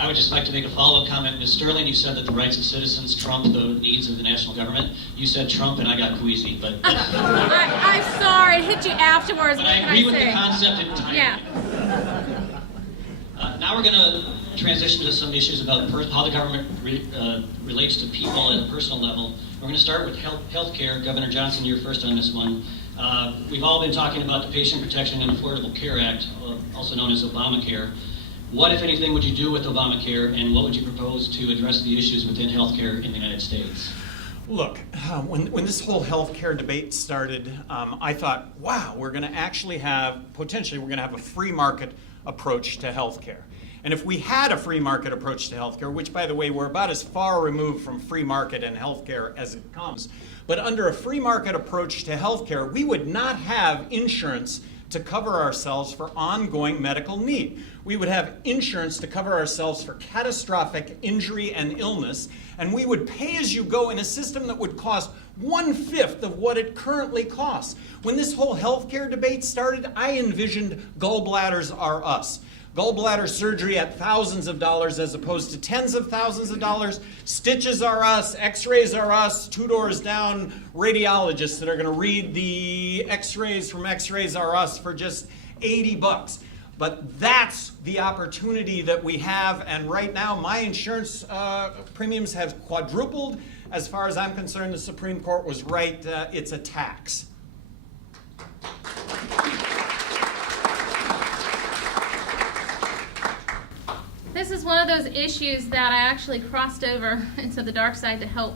I would just like to make a follow-up comment. Ms. Sterling, you said that the rights of citizens trump the needs of the national government. You said Trump and I got queasy, but... I'm sorry, I hit you afterwards. But I agree with the concept entirely. Yeah. Now we're going to transition to some issues about how the government relates to people at a personal level. We're going to start with health care. Governor Johnson, you're first on this one. We've all been talking about the Patient Protection and Affordable Care Act, also known as Obamacare. What, if anything, would you do with Obamacare, and what would you propose to address the issues within health care in the United States? Look, when this whole health care debate started, I thought, wow, we're going to actually have, potentially, we're going to have a free market approach to health care. And if we had a free market approach to healthcare, which, by the way, we're about as far removed from free market and healthcare as it comes, but under a free market approach to healthcare, we would not have insurance to cover ourselves for ongoing medical need. We would have insurance to cover ourselves for catastrophic injury and illness, and we would pay as you go in a system that would cost 1/5 of what it currently costs. When this whole healthcare debate started, I envisioned gallbladders are us. Gallbladder surgery at thousands of dollars as opposed to tens of thousands of dollars. Stitches are us, x-rays are us, 2 doors down, radiologists that are going to read the x-rays from x-rays are us for just $80. But that's the opportunity that we have, and right now my insurance premiums have quadrupled. As far as I'm concerned, the Supreme Court was right, it's a tax. This is one of those issues that I actually crossed over into the dark side to help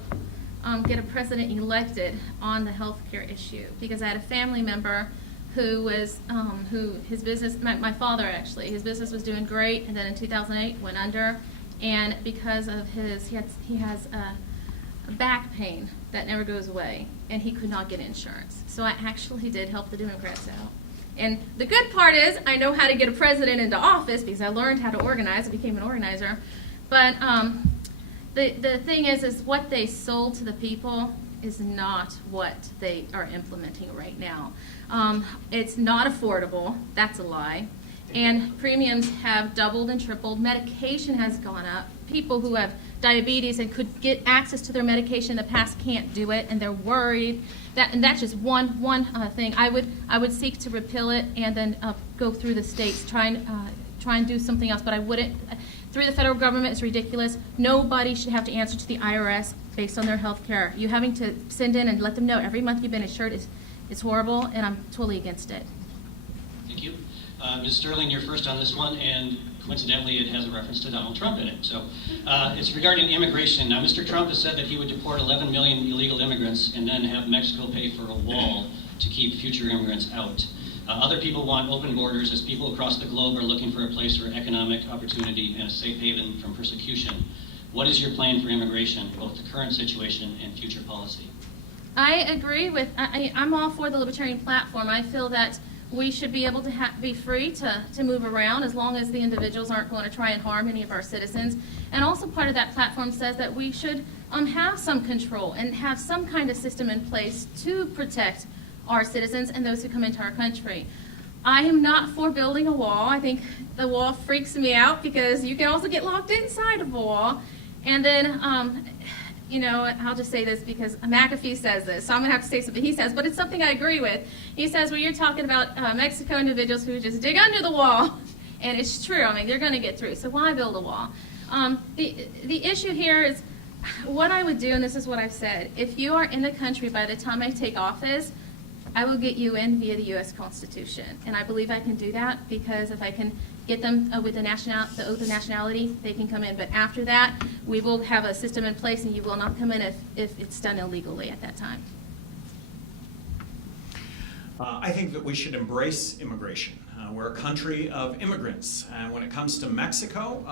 get a president elected on the healthcare issue, because I had a family member who was who his business, my father actually, his business was doing great, and then in 2008 went under, and because of he has a back pain that never goes away, and he could not get insurance. So I actually did help the Democrats out. And the good part is I know how to get a president into office because I learned how to organize. I became an organizer. But the thing is what they sold to the people is not what they are implementing right now. It's not affordable. That's a lie. And premiums have doubled and tripled. Medication has gone up. People who have diabetes and could get access to their medication in the past can't do it, and they're worried. And that's just one thing. I would seek to repeal it and then go through the states, try and do something else. But I wouldn't. Through the federal government, it's ridiculous. Nobody should have to answer to the IRS based on their health care. You having to send in and let them know every month you've been insured is horrible, and I'm totally against it. Thank you. Ms. Sterling, you're first on this one, and coincidentally it has a reference to Donald Trump in it. So it's regarding immigration. Now, Mr. Trump has said that he would deport 11 million illegal immigrants and then have Mexico pay for a wall to keep future immigrants out. Other people want open borders, as people across the globe are looking for a place for economic opportunity and a safe haven from persecution. What is your plan for immigration, both the current situation and future policy? I agree with, I'm all for the Libertarian platform. I feel that we should be able to be free to move around as long as the individuals aren't going to try and harm any of our citizens. And also part of that platform says that we should have some control and have some kind of system in place to protect our citizens and those who come into our country. I am not for building a wall. I think the wall freaks me out because you can also get locked inside of a wall. And then you know, I'll just say this because McAfee says this, so I'm going to have to say something he says, but it's something I agree with. He says, well, you're talking about Mexico individuals who just dig under the wall, and it's true. I mean, they're going to get through, so why build a wall? The issue here is what I would do, and this is what I've said. If you are in the country by the time I take office, I will get you in via the U.S. Constitution, and I believe I can do that because if I can get them with the oath of nationality, they can come in. But after that, we will have a system in place, and you will not come in if it's done illegally at that time. I think that we should embrace immigration. We're a country of immigrants, and when it comes to Mexico,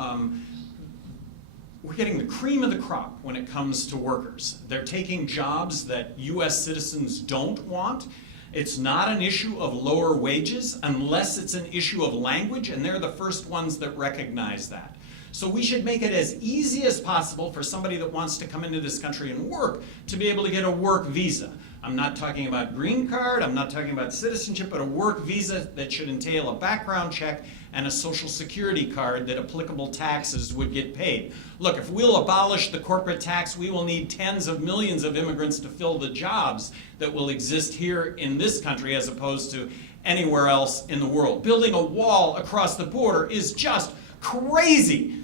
we're getting the cream of the crop when it comes to workers. They're taking jobs that U.S. citizens don't want. It's not an issue of lower wages unless it's an issue of language, and they're the first ones that recognize that. So we should make it as easy as possible for somebody that wants to come into this country and work to be able to get a work visa. I'm not talking about green card, I'm not talking about citizenship, but a work visa that should entail a background check and a social security card that applicable taxes would get paid. Look, if we'll abolish the corporate tax, we will need tens of millions of immigrants to fill the jobs that will exist here in this country as opposed to anywhere else in the world. Building a wall across the border is just crazy.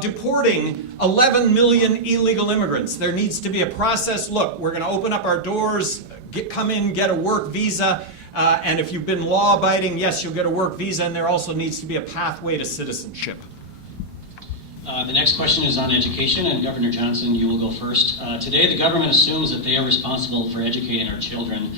Deporting 11 million illegal immigrants. There needs to be a process. Look, we're going to open up our doors, come in, get a work visa, and if you've been law-abiding, yes, you'll get a work visa, and there also needs to be a pathway to citizenship. The next question is on education, and Governor Johnson, you will go first. Today, the government assumes that they are responsible for educating our children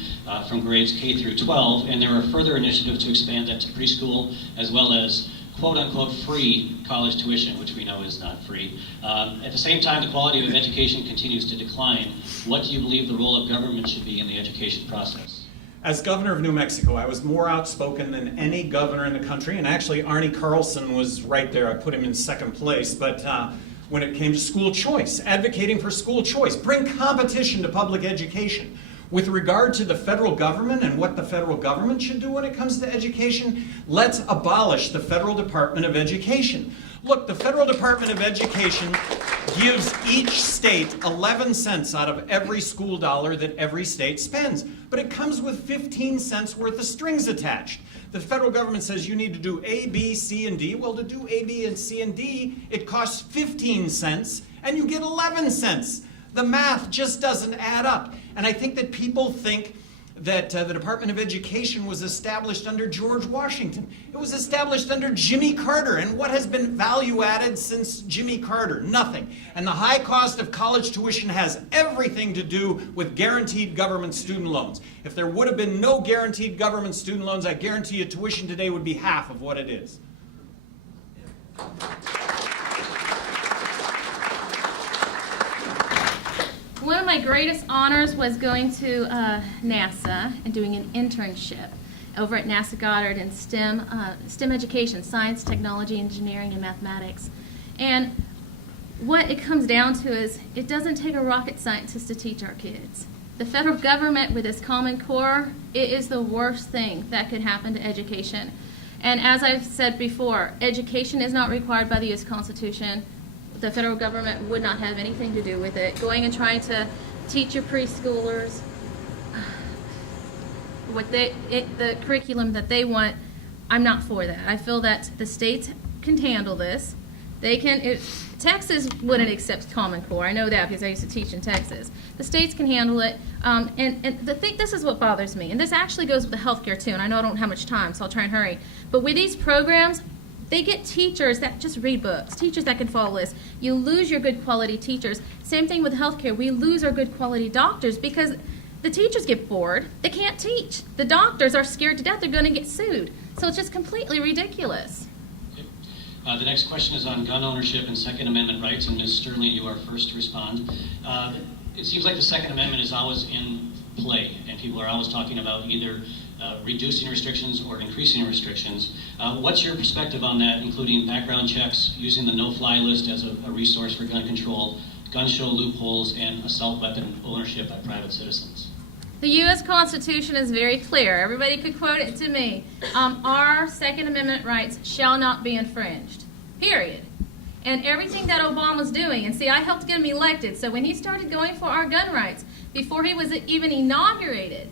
from grades K through 12, and there are further initiatives to expand that to preschool, as well as quote-unquote free college tuition, which we know is not free. At the same time, the quality of education continues to decline. What do you believe the role of government should be in the education process? As governor of New Mexico, I was more outspoken than any governor in the country, and actually Arnie Carlson was right there. I put him in second place, but when it came to school choice, advocating for school choice, bring competition to public education. With regard to the federal government and what the federal government should do when it comes to education, let's abolish the Federal Department of Education. Look, the Federal Department of Education gives each state 11 cents out of every school dollar that every state spends, but it comes with 15 cents worth of strings attached. The federal government says you need to do A, B, C, and D. Well, to do A, B, and C, and D, it costs 15 cents, and you get 11 cents. The math just doesn't add up. And I think that people think that the Department of Education was established under George Washington. It was established under Jimmy Carter. And what has been value added since Jimmy Carter? Nothing. And the high cost of college tuition has everything to do with guaranteed government student loans. If there would have been no guaranteed government student loans, I guarantee you tuition today would be half of what it is. One of my greatest honors was going to NASA and doing an internship over at NASA Goddard in STEM education, science, technology, engineering, and mathematics. And what it comes down to is it doesn't take a rocket scientist to teach our kids. The federal government with its Common Core, it is the worst thing that could happen to education. And as I've said before, education is not required by the U.S. Constitution. The federal government would not have anything to do with it. Going and trying to teach your preschoolers the curriculum that they want, I'm not for that. I feel that the states can handle this. They can. Texas wouldn't accept Common Core. I know that because I used to teach in Texas. The states can handle it. This is what bothers me. And this actually goes with the healthcare too. And I know I don't have much time, so I'll try and hurry. But with these programs, they get teachers that just read books, teachers that can follow lists. You lose your good quality teachers. Same thing with healthcare. We lose our good quality doctors because the teachers get bored. They can't teach. The doctors are scared to death. They're going to get sued. So it's just completely ridiculous. Okay. The next question is on gun ownership and Second Amendment rights, and Ms. Sterling, you are first to respond. It seems like the Second Amendment is always in play, and people are always talking about either reducing restrictions or increasing restrictions. What's your perspective on that, including background checks, using the no-fly list as a resource for gun control, gun show loopholes, and assault weapon ownership by private citizens? The U.S. Constitution is very clear. Everybody could quote it to me. Our Second Amendment rights shall not be infringed, period. And everything that Obama's doing, and see, I helped get him elected, so when he started going for our gun rights, before he was even inaugurated,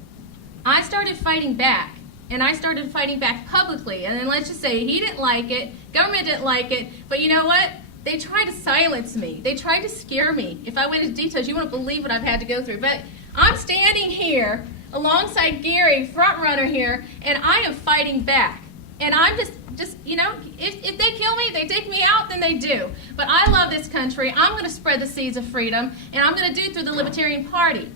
I started fighting back, and I started fighting back publicly. And then let's just say he didn't like it, government didn't like it, but you know what? They tried to silence me. They tried to scare me. If I went into details, you wouldn't believe what I've had to go through. But I'm standing here alongside Gary, front runner here, and I am fighting back. And I'm just you know, if they kill me, they take me out, then they do. But I love this country. I'm going to spread the seeds of freedom, and I'm going to do it through the Libertarian Party.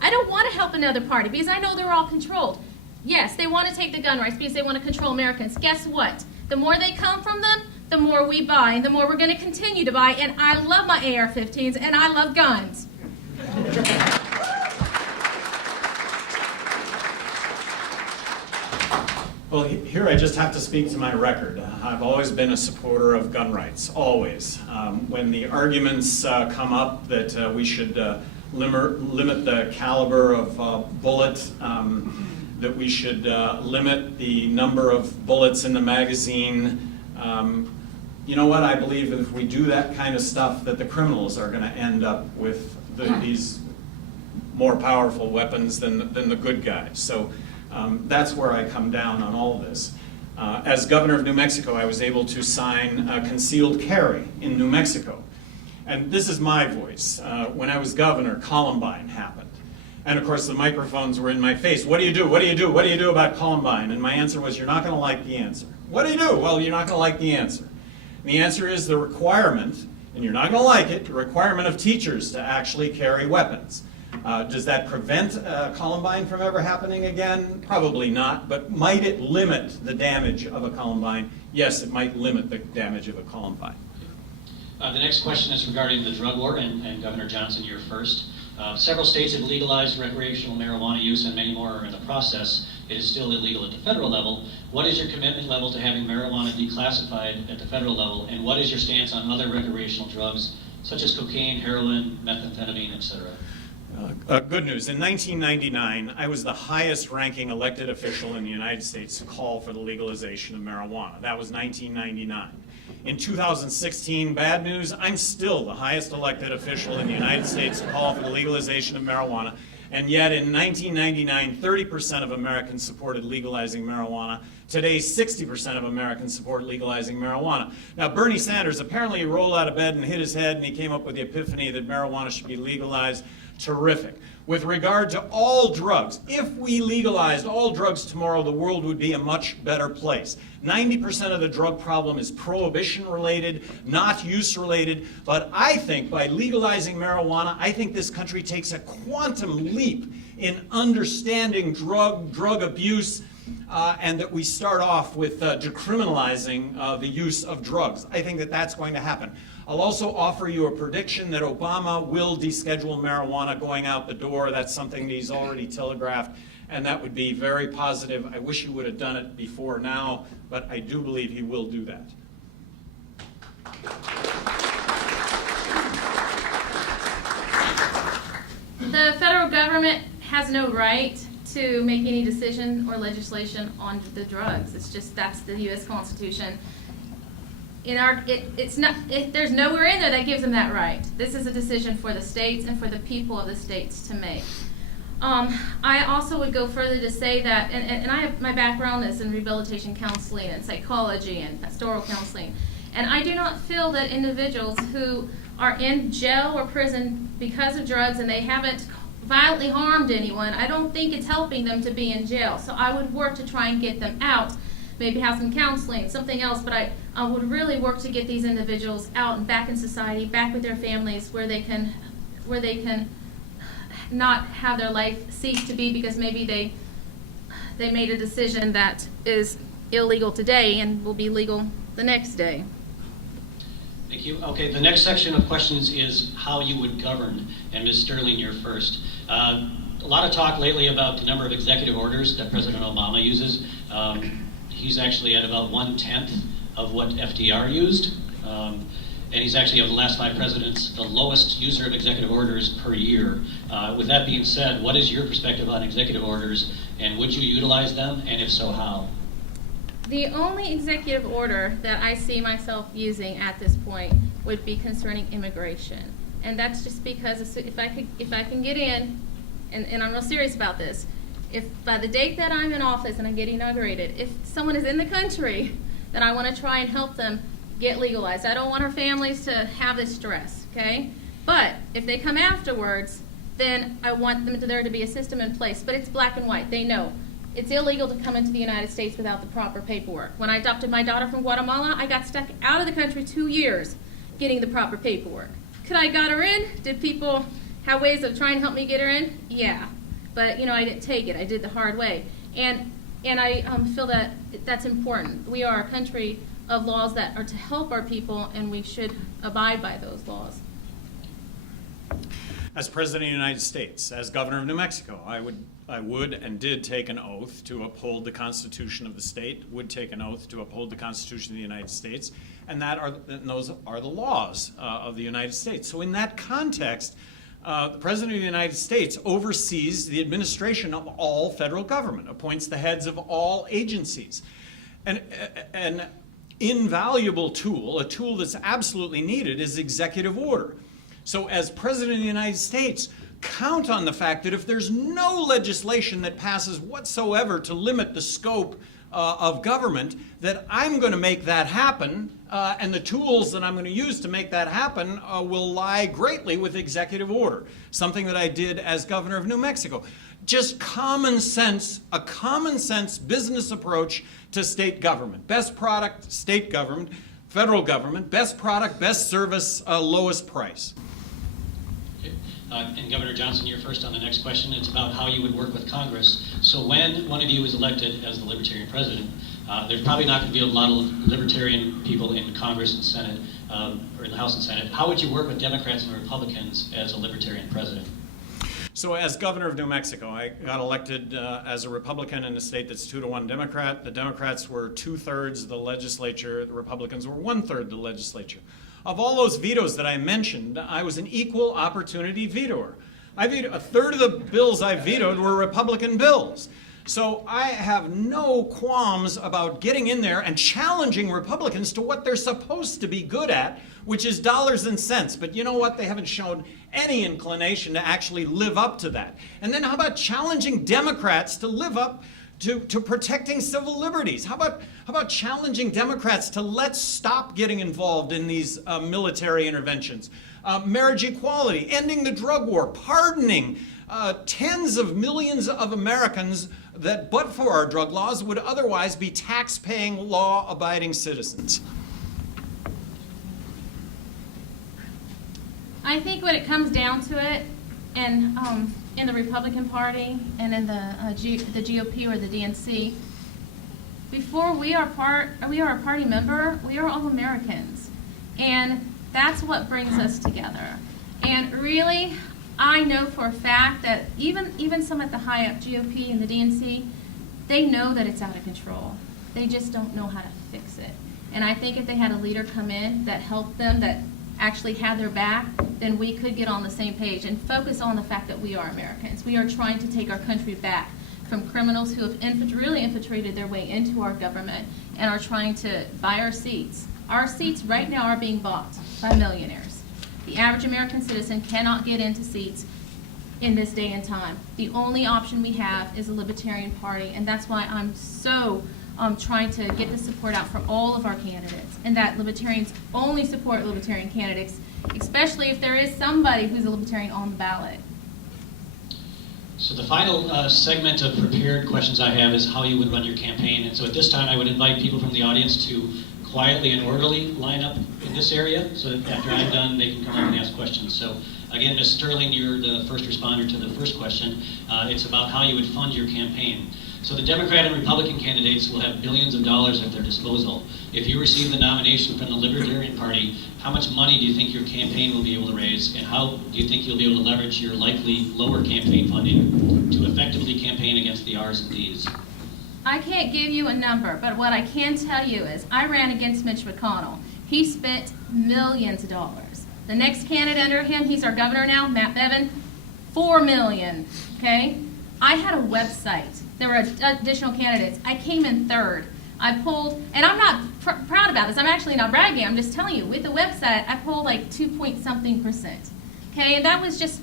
I don't want to help another party because I know they're all controlled. Yes, they want to take the gun rights because they want to control Americans. Guess what? The more they come from them, the more we buy, and the more we're going to continue to buy. And I love my AR-15s, and I love guns. Well, here I just have to speak to my record. I've always been a supporter of gun rights, always. When the arguments come up that we should limit the caliber of bullet, that we should limit the number of bullets in the magazine. You know what? I believe if we do that kind of stuff, that the criminals are going to end up with these more powerful weapons than the good guys. So that's where I come down on all this. As governor of New Mexico, I was able to sign concealed carry in New Mexico. And this is my voice. When I was governor, Columbine happened. And of course the microphones were in my face. What do you do? What do you do? What do you do about Columbine? And my answer was, you're not going to like the answer. What do you do? Well, you're not going to like the answer. And the answer is the requirement, and you're not going to like it, the requirement of teachers to actually carry weapons. Does that prevent Columbine from ever happening again? Probably not, but might it limit the damage of a Columbine? Yes, it might limit the damage of a Columbine. The next question is regarding the drug war, and Governor Johnson, you're first. Several states have legalized recreational marijuana use, and many more are in the process. It is still illegal at the federal level. What is your commitment level to having marijuana declassified at the federal level, and what is your stance on other recreational drugs, such as cocaine, heroin, methamphetamine, etc.? Good news. In 1999, I was the highest ranking elected official in the United States to call for the legalization of marijuana. That was 1999. In 2016, bad news, I'm still the highest elected official in the United States to call for the legalization of marijuana. And yet in 1999, 30% of Americans supported legalizing marijuana. Today, 60% of Americans support legalizing marijuana. Now, Bernie Sanders, apparently he rolled out of bed and hit his head and he came up with the epiphany that marijuana should be legalized. Terrific. With regard to all drugs, if we legalized all drugs tomorrow, the world would be a much better place. 90% of the drug problem is prohibition related, not use related. But I think by legalizing marijuana, I think this country takes a quantum leap in understanding drug abuse, and that we start off with decriminalizing the use of drugs. I think that that's going to happen. I'll also offer you a prediction that Obama will deschedule marijuana going out the door. That's something that he's already telegraphed, and that would be very positive. I wish he would have done it before now, but I do believe he will do that. The federal government has no right to make any decision or legislation on the drugs. It's just, that's the U.S. Constitution. There's nowhere in there that gives them that right. This is a decision for the states and for the people of the states to make. I also would go further to say that, and I have my background is in rehabilitation counseling and psychology and pastoral counseling, and I do not feel that individuals who are in jail or prison because of drugs and they haven't violently harmed anyone, I don't think it's helping them to be in jail. So I would work to try and get them out, maybe have some counseling, something else, but I would really work to get these individuals out and back in society, back with their families, where they can not have their life cease to be because maybe they made a decision that is illegal today and will be legal the next day. Thank you. Okay, the next section of questions is how you would govern, and Ms. Sterling, you're first. A lot of talk lately about the number of executive orders that President Obama uses. He's actually at about 1/10 of what FDR used, and he's actually, of the last 5 presidents, the lowest user of executive orders per year. With that being said, what is your perspective on executive orders, and would you utilize them, and if so, how? The only executive order that I see myself using at this point would be concerning immigration. And that's just because if I can get in, and I'm real serious about this, if by the date that I'm in office and I get inaugurated, if someone is in the country, then I want to try and help them get legalized. I don't want our families to have this stress, okay? But if they come afterwards, then I want there to be a system in place. But it's black and white. They know. It's illegal to come into the United States without the proper paperwork. When I adopted my daughter from Guatemala, I got stuck out of the country 2 years getting the proper paperwork. Could I got her in? Did people have ways of trying to help me get her in? Yeah. But, I didn't take it. I did the hard way. And I feel that that's important. We are a country of laws that are to help our people, and we should abide by those laws. As President of the United States, as Governor of New Mexico, I would and did take an oath to uphold the Constitution of the state, would take an oath to uphold the Constitution of the United States, and those are the laws of the United States. So in that context, the President of the United States oversees the administration of all federal government, appoints the heads of all agencies. And an invaluable tool, a tool that's absolutely needed, is executive order. So as President of the United States, count on the fact that if there's no legislation that passes whatsoever to limit the scope of government, that I'm going to make that happen, and the tools that I'm going to use to make that happen will lie greatly with executive order, something that I did as governor of New Mexico. Just common sense, a common sense business approach to state government. Best product, state government, federal government, best product, best service, lowest price. Okay. And Governor Johnson, you're first on the next question. It's about how you would work with Congress. So when one of you is elected as the Libertarian president, there's probably not going to be a lot of Libertarian people in Congress and Senate, or in the House and Senate. How would you work with Democrats and Republicans as a Libertarian president? So as governor of New Mexico, I got elected as a Republican in a state that's 2-to-1 Democrat. The Democrats were 2/3 of the legislature. The Republicans were 1/3 of the legislature. Of all those vetoes that I mentioned, I was an equal opportunity vetoer. I vetoed, 1/3 of the bills I vetoed were Republican bills. So I have no qualms about getting in there and challenging Republicans to what they're supposed to be good at, which is dollars and cents. But you know what? They haven't shown any inclination to actually live up to that. And then how about challenging Democrats to live up to protecting civil liberties? How about challenging Democrats to let's stop getting involved in these military interventions? Marriage equality, ending the drug war, pardoning tens of millions of Americans that, but for our drug laws, would otherwise be tax-paying, law-abiding citizens. I think when it comes down to it, and in the Republican Party and in the GOP or the DNC, before we are a party member, we are all Americans, and that's what brings us together. And really, I know for a fact that even some at the high up GOP and the DNC, they know that it's out of control. They just don't know how to fix it. And I think if they had a leader come in that helped them, that actually had their back, then we could get on the same page and focus on the fact that we are Americans. We are trying to take our country back from criminals who have really infiltrated their way into our government and are trying to buy our seats. Our seats right now are being bought by millionaires. The average American citizen cannot get into seats in this day and time. The only option we have is a Libertarian Party, and that's why I'm so trying to get the support out for all of our candidates, and that Libertarians only support Libertarian candidates, especially if there is somebody who's a Libertarian on the ballot. So the final segment of prepared questions I have is how you would run your campaign. And so at this time, I would invite people from the audience to quietly and orderly line up in this area, so that after I'm done, they can come up and ask questions. So again, Ms. Sterling, you're the first responder to the first question. It's about how you would fund your campaign. So the Democrat and Republican candidates will have billions of dollars at their disposal. If you receive the nomination from the Libertarian Party, how much money do you think your campaign will be able to raise, and how do you think you'll be able to leverage your likely lower campaign funding to effectively campaign against the R's and D's? I can't give you a number, but what I can tell you is I ran against Mitch McConnell. He spent millions of dollars. The next candidate under him, he's our governor now, Matt Bevin, $4 million, okay? I had a website. There were additional candidates. I came in third. I pulled, and I'm not proud about this. I'm actually not bragging. I'm just telling you, with the website, I pulled like 2-point-something%. Okay, and that was just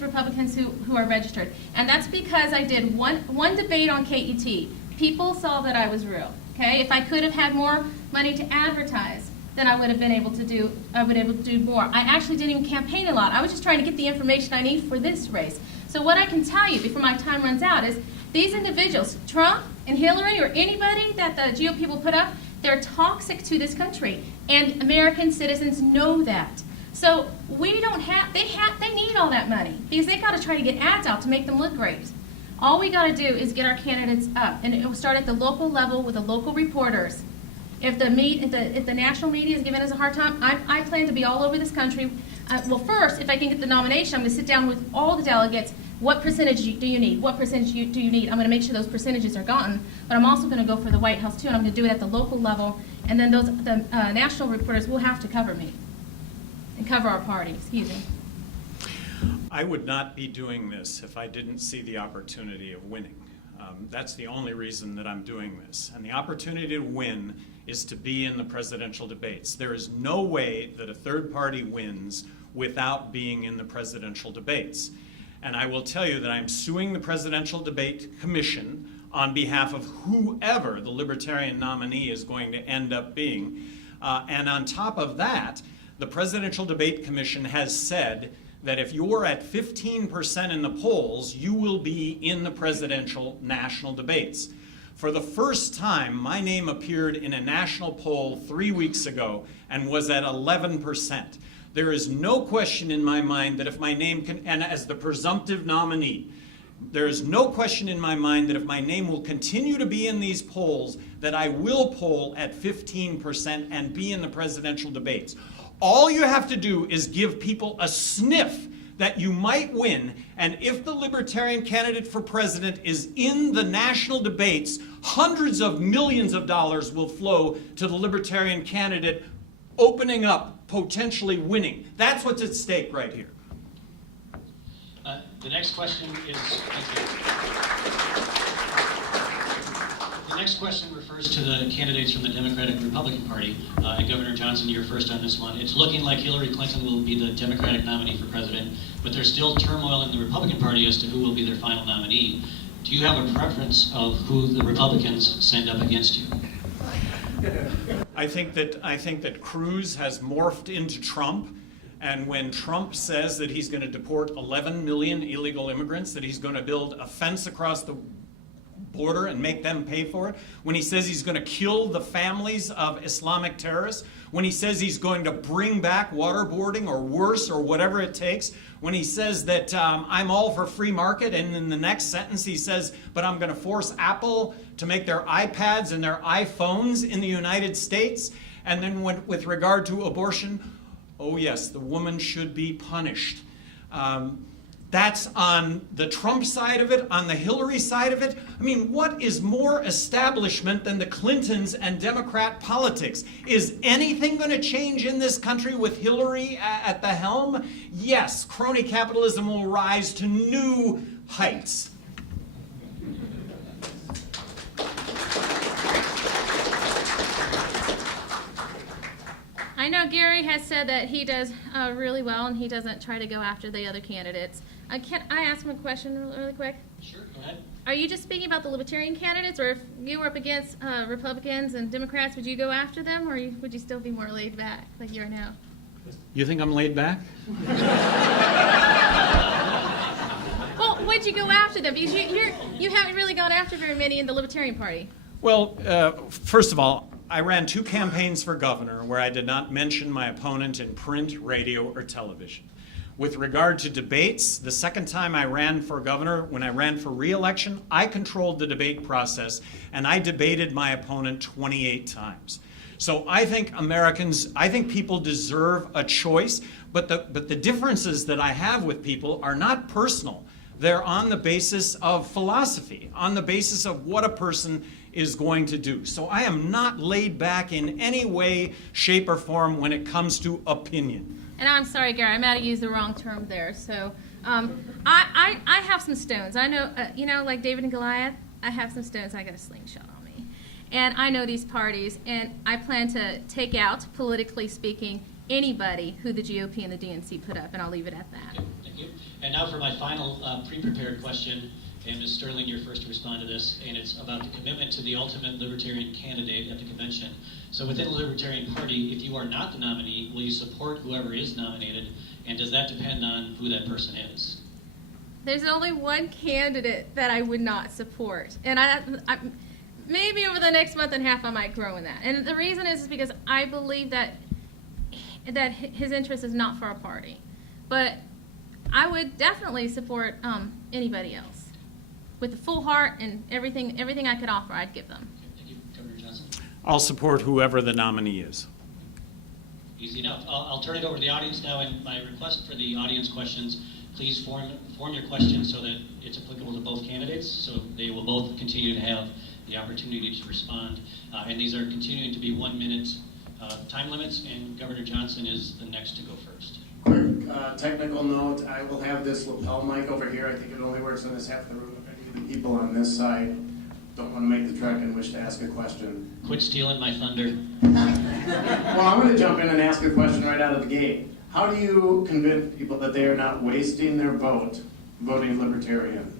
Republicans who are registered, and that's because I did one debate on KET. People saw that I was real. Okay, if I could have had more money to advertise, then I would have been able to do. I would be able to do more. I actually didn't even campaign a lot. I was just trying to get the information I need for this race. So what I can tell you before my time runs out is these individuals, Trump and Hillary or anybody that the GOP will put up, they're toxic to this country, and American citizens know that. So we don't have, they need all that money because they've got to try to get ads out to make them look great. All we got to do is get our candidates up, and it will start at the local level with the local reporters. If the national media is giving us a hard time, I plan to be all over this country. Well, first, if I can get the nomination, I'm going to sit down with all the delegates. What percentage do you need? What percentage do you need? I'm going to make sure those percentages are gotten, but I'm also going to go for the White House too, and I'm going to do it at the local level, and then the national reporters will have to cover me and cover our party. Excuse me. I would not be doing this if I didn't see the opportunity of winning. That's the only reason that I'm doing this. And the opportunity to win is to be in the presidential debates. There is no way that a third party wins without being in the presidential debates. And I will tell you that I'm suing the Presidential Debate Commission on behalf of whoever the Libertarian nominee is going to end up being. And on top of that, the Presidential Debate Commission has said that if you're at 15% in the polls, you will be in the presidential national debates. For the first time, my name appeared in a national poll 3 weeks ago and was at 11%. There is no question in my mind that if my name can, and as the presumptive nominee, there is no question in my mind that if my name will continue to be in these polls, that I will poll at 15% and be in the presidential debates. All you have to do is give people a sniff that you might win, and if the Libertarian candidate for president is in the national debates, hundreds of millions of dollars will flow to the Libertarian candidate, opening up, potentially winning. That's what's at stake right here. The next question is, the next question refers to the candidates from the Democratic and Republican Party. And Governor Johnson, you're first on this one. It's looking like Hillary Clinton will be the Democratic nominee for president, but there's still turmoil in the Republican Party as to who will be their final nominee. Do you have a preference of who the Republicans send up against you? I think that Cruz has morphed into Trump. And when Trump says that he's going to deport 11 million illegal immigrants, that he's going to build a fence across the border and make them pay for it, when he says he's going to kill the families of Islamic terrorists, when he says he's going to bring back waterboarding or worse or whatever it takes, when he says that I'm all for free market, and in the next sentence he says, but I'm going to force Apple to make their iPads and their iPhones in the United States, and then with regard to abortion, oh yes, the woman should be punished. That's on the Trump side of it. On the Hillary side of it, I mean, what is more establishment than the Clintons and Democrat politics? Is anything going to change in this country with Hillary at the helm? Yes, crony capitalism will rise to new heights. I know Gary has said that he does really well and he doesn't try to go after the other candidates. Can I ask him a question really quick? Sure, go ahead. Are you just speaking about the Libertarian candidates, or if you were up against Republicans and Democrats, would you go after them, or would you still be more laid back like you are now? You think I'm laid back? Well, would you go after them? Because you haven't really gone after very many in the Libertarian Party. Well, first of all, I ran 2 campaigns for governor where I did not mention my opponent in print, radio, or television. With regard to debates, the second time I ran for governor, when I ran for re-election, I controlled the debate process, and I debated my opponent 28 times. So I think people deserve a choice, but the differences that I have with people are not personal. They're on the basis of philosophy, on the basis of what a person is going to do. So I am not laid back in any way, shape, or form when it comes to opinion. And I'm sorry, Gary, I might have used the wrong term there. So I have some stones. I know, like David and Goliath, I have some stones. I got a slingshot on me. And I know these parties, and I plan to take out, politically speaking, anybody who the GOP and the DNC put up, and I'll leave it at that. Okay, thank you. And now for my final pre-prepared question, and Ms. Sterling, you're first to respond to this, and it's about the commitment to the ultimate Libertarian candidate at the convention. So within the Libertarian Party, if you are not the nominee, will you support whoever is nominated, and does that depend on who that person is? There's only one candidate that I would not support, and I maybe over the next month and a half I might grow in that. And the reason is because I believe that his interest is not for our party. But I would definitely support anybody else. With a full heart and everything I could offer, I'd give them. Okay, thank you. Governor Johnson? I'll support whoever the nominee is. Easy enough. I'll turn it over to the audience now, and my request for the audience questions, please form your questions so that it's applicable to both candidates, so they will both continue to have the opportunity to respond. And these are continuing to be 1 minute time limits, and Governor Johnson is the next to go first. technical note, I will have this lapel mic over here. I think it only works in this half of the room. If any of the people on this side don't want to make the trek and wish to ask a question. Quit stealing my thunder. Well, I'm going to jump in and ask a question right out of the gate. How do you convince people that they are not wasting their vote voting Libertarian?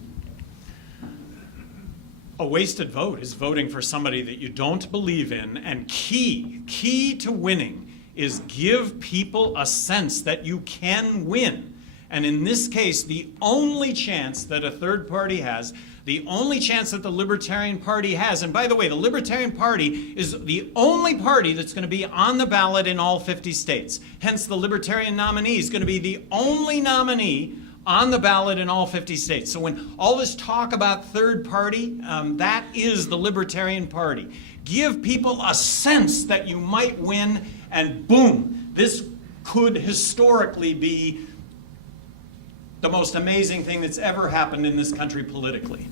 A wasted vote is voting for somebody that you don't believe in, and key to winning is give people a sense that you can win. And in this case, the only chance that a third party has, the only chance that the Libertarian Party has, and by the way, the Libertarian Party is the only party that's going to be on the ballot in all 50 states. Hence, the Libertarian nominee is going to be the only nominee on the ballot in all 50 states. So when all this talk about third party, that is the Libertarian Party. Give people a sense that you might win, and boom, this could historically be the most amazing thing that's ever happened in this country politically.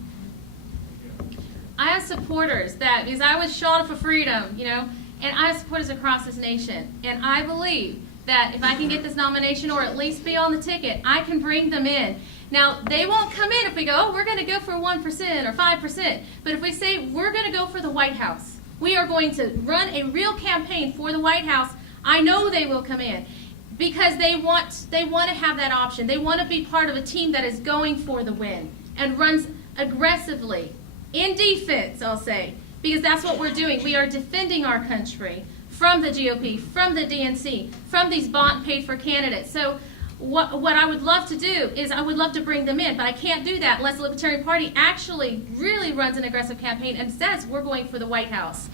I have supporters that, because I was shot for freedom, you know, and I have supporters across this nation, and I believe that if I can get this nomination or at least be on the ticket, I can bring them in. Now, they won't come in if we go, oh, we're going to go for 1% or 5%. But if we say we're going to go for the White House, we are going to run a real campaign for the White House, I know they will come in because they want to have that option. They want to be part of a team that is going for the win and runs aggressively in defense, I'll say, because that's what we're doing. We are defending our country from the GOP, from the DNC, from these bought and paid for candidates. So what I would love to do is I would love to bring them in, but I can't do that unless the Libertarian Party actually really runs an aggressive campaign and says we're going for the White House.